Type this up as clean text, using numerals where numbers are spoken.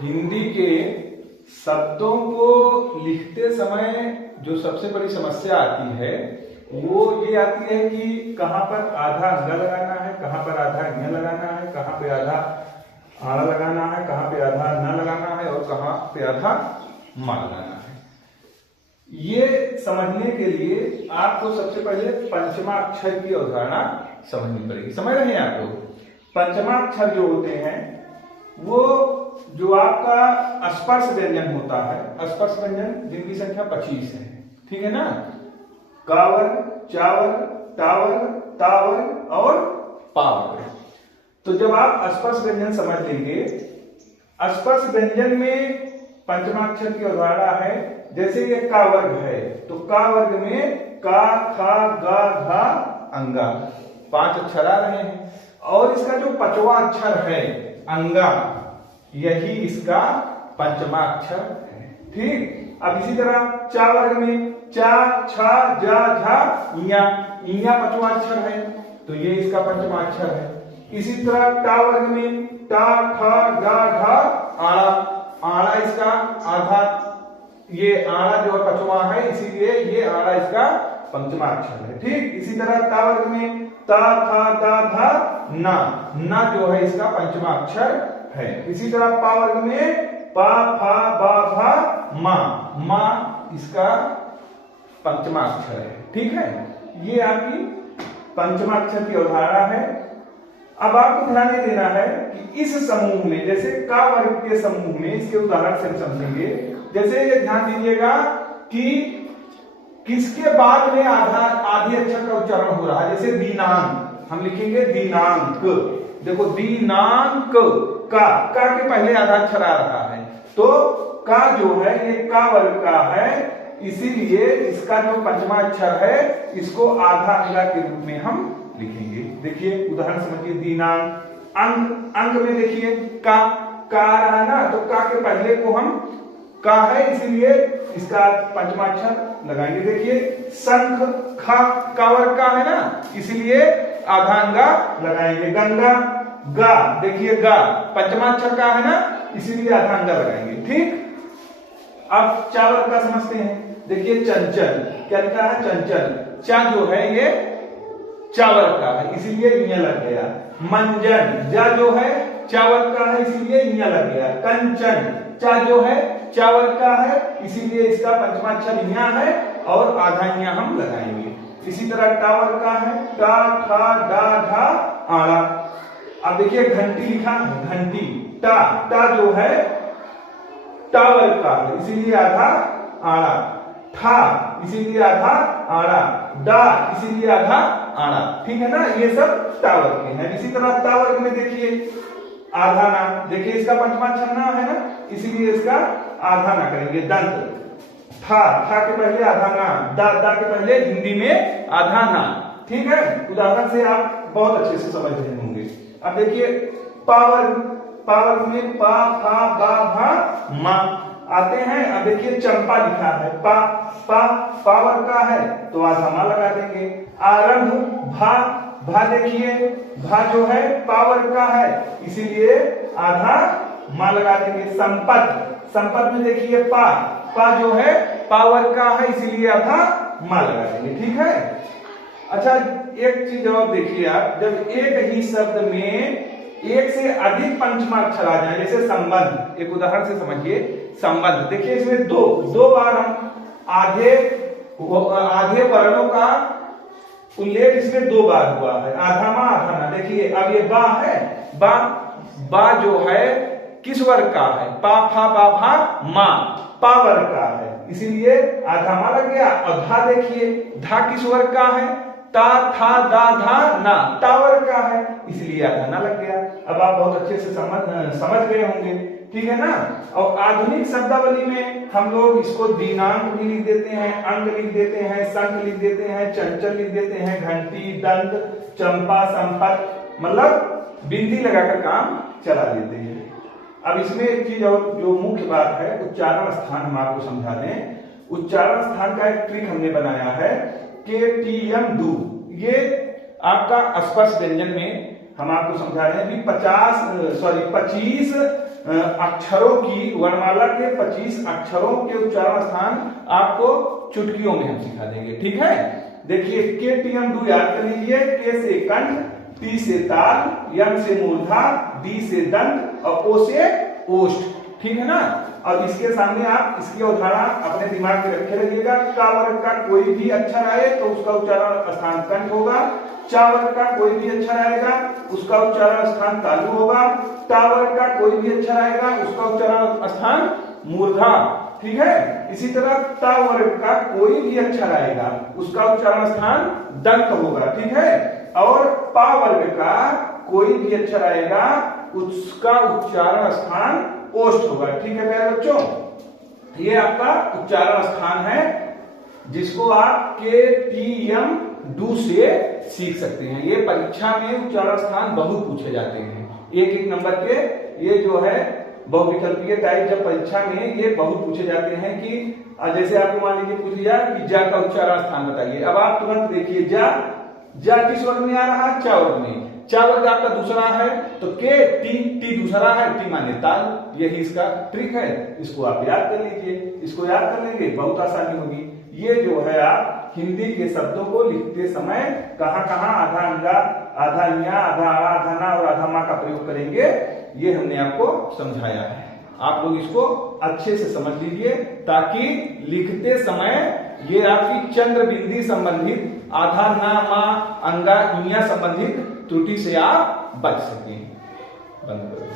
हिंदी के शब्दों को लिखते समय जो सबसे बड़ी समस्या आती है वो ये आती है कि कहाँ पर आधा अंगा लगाना है, कहाँ पर आधा ञ लगाना है, कहाँ पे आधा आड़ा लगाना है, कहाँ पे आधा न लगाना है और कहाँ पे आधा मा लगाना है। ये समझने के लिए आपको सबसे पहले पंचमाक्षर की अवधारणा समझनी पड़ेगी। समझ रहे हैं आप लोग? पंचमाक्षर जो होते हैं वो जो आपका स्पर्श व्यंजन होता है, स्पर्श व्यंजन जिनकी संख्या 25 है, ठीक है ना? कावर, चावर, टावर, तावर और पावर। तो जब आप स्पर्श व्यंजन समझ लेंगे, स्पर्श व्यंजन में पंचमाक्षर की अवधारणा है। जैसे ये का वर्ग है तो का वर्ग में का, खा, गा, घा, अंगा 5 अक्षर आ रहे हैं और इसका जो 5वां अक्षर है अंगा, यही इसका पंचमाक्षर है। ठीक। अब इसी तरह चा वर्ग में चा, छा, जा, झा, इया, इया 5वां अक्षर है तो ये इसका पंचमाक्षर है। इसी तरह टा वर्ग में टा, ठा, गा, ढा, आड़ा, आड़ा इसका आधा, ये आड़ा जो 5वां है इसीलिए ये आड़ा इसका पंचमाक्षर है। ठीक। इसी तरह ता वर्ग में ता, था, दा, धा, ना, ना जो है इसका पंचमाक्षर है। इसी तरह पा वर्ग में पा, फा, बा, भा, मा, मा इसका पंचमाक्षर है। ठीक है। ये आपकी पंचमाक्षर की अवधारणा है। अब आपको ध्यान ये देना है कि इस समूह में, जैसे का वर्ग के समूह में, इसके उदाहरण से हम समझेंगे। जैसे ये ध्यान दीजिएगा कि किसके बाद में आधे अक्षर का उच्चारण हो रहा है। जैसे दिनांक, हम लिखेंगे दिनांक। देखो दिनांक, का के पहले आधा अक्षर आ रहा है तो का जो है ये का वर्ग का है, इसीलिए इसका जो पंचमा अक्षर है इसको आधा अंगा के रूप में हम लिखेंगे। देखिए उदाहरण समझिए, दिनांक। अंक, अंक में देखिए का आ रहा है ना, तो का के पहले को हम का है इसीलिए इसका पंचमा अक्षर लगाएंगे। देखिए शंख, खा का वर्ग का है ना इसलिए आधा अंगा लगाएंगे। गंगा, गा, देखिए गा पंचमा अक्षर का है ना इसीलिए आधा अंगा लगाएंगे। ठीक। अब चा वर्ग का समझते हैं। देखिए चंचल, क्या लिखा है? चंचल। चा जो है ये चावर का है इसीलिए इया लग गया। मंजन, जा जो है चावर का है इसीलिए इया लग गया। कंचन, चा जो है चावर का है इसीलिए इसका पंचमाक्षर इया है और आधा इया हम लगाएंगे। इसी तरह टावर का है टा, ठा, डा, ढा, आड़ा। अब देखिए घंटी लिखा है, घंटी। टा जो है टावर का है इसीलिए आधा आड़ा। ठा इसीलिए आधा आड़ा। डा इसीलिए आधा आड़ा। ठीक है ना? ये सब टावर के हैं। इसी तरह टावर में देखिए आधा ना, देखिए इसका पंचमाक्षर ना है ना इसीलिए इसका आधा ना करेंगे। दंत, था के पहले आधा ना, दा के पहले हिंदी में आधा ना। ठीक है। उदाहरण से आप बहुत अच्छे से समझ रहे होंगे। अब देखिए पावर में पा, फा, बा, भा, मा आते हैं। अब देखिए चंपा लिखा है, पावर का है तो आधा मा लगा देंगे। आरंभ, भा देखिए भा जो है पावर का है इसीलिए आधा मा लगा देंगे। संपत में देखिए पा जो है पावर का है इसीलिए आधा मा लगा देंगे। ठीक है। अच्छा एक चीज और देखिए आप, जब एक ही शब्द में एक से अधिक पंचमाक्षर आ जाए, जैसे संबंध, एक उदाहरण से समझिए। संबंध देखिए इसमें दो बार हम आधे वर्णों का उल्लेख इसमें 2 बार हुआ है, आधा मा आधा ना। देखिए अब ये बा है, बा जो है किस वर्ग का है? पा, फा, बा, भा, मा पा वर्ग का है इसीलिए आधा मा लग गया। और धा देखिए, धा किस वर्ग का है? ता, था, दा, धा, ना ता वर्ग का है इसलिए आधा ना लग गया। अब आप बहुत अच्छे से समझ गए होंगे। ठीक है ना? और आधुनिक शब्दावली में हम लोग इसको दिनांक भी लिख देते हैं, अंग लिख देते हैं, शंख लिख देते हैं, चंचल लिख देते हैं, घंटी, दंत, चंपा, संपत, मतलब बिंदी लगाकर काम चला देते हैं। अब इसमें एक चीज और जो मुख्य बात है, उच्चारण स्थान हम आपको समझा दें। उच्चारण स्थान का एक ट्रिक हमने बनाया है के टी एम डू। ये आपका स्पर्श व्यंजन में हम आपको समझा रहे हैं कि 25 अक्षरों की वर्णमाला के 25 अक्षरों के उच्चारण स्थान आपको चुटकियों में हम सिखा देंगे, ठीक है। देखिए के टी एम डू याद कर लीजिए। के से कंठ, टी से ताल, यम से मूर्धा, डी से दंत और ओ से ओष्ठ, ठीक है ना। और इसके सामने आप इसकी उदाहरण अपने दिमाग में रखे रहिएगा। का वर्ग का कोई भी अक्षर आए तो उसका उच्चारण स्थान कंठ होगा। चा वर्ग का कोई भी अक्षर आएगा उसका उच्चारण स्थान तालु होगा। टा वर्ग का कोई भी अक्षर आएगा उसका उच्चारण स्थान मूर्धा, ठीक है। इसी तरह ता वर्ग का कोई भी अक्षर आएगा उसका उच्चारण स्थान दंत होगा, ठीक है। और पा वर्ग का कोई भी अक्षर आएगा उसका उच्चारण स्थान ओष्ठ होगा, ठीक है प्यारे बच्चों। ये आपका उच्चारण स्थान है जिसको आप के टी एम डू से सीख सकते हैं। ये परीक्षा में उच्चारण स्थान बहुत पूछे जाते हैं, एक एक नंबर के। ये जो है बहुविकल्पीय टाइप जब परीक्षा में ये बहुत पूछे जाते हैं कि जैसे आपको मान लीजिए पूछ लिया कि जा का उच्चारण स्थान बताइए। अब आप तुरंत देखिए जा किस वर्ग में आ रहा है? चा वर्ग में। चा वर्ग आपका दूसरा है तो के टी दूसरा है, टी माने ताल। यही इसका ट्रिक है, इसको आप याद कर लीजिए। इसको याद कर लेंगे बहुत आसानी होगी। ये जो है आप हिंदी के शब्दों को लिखते समय कहां कहां आधा अंगा, आधा न्या, आधा आ, आधा ना और आधा मा का प्रयोग करेंगे, ये हमने आपको समझाया है। आप लोग इसको अच्छे से समझ लीजिए ताकि लिखते समय ये आपकी चंद्र बिंदी संबंधित, आधा ना मा अंगा न्या संबंधित त्रुटि से आप बच सकें। बंद करो।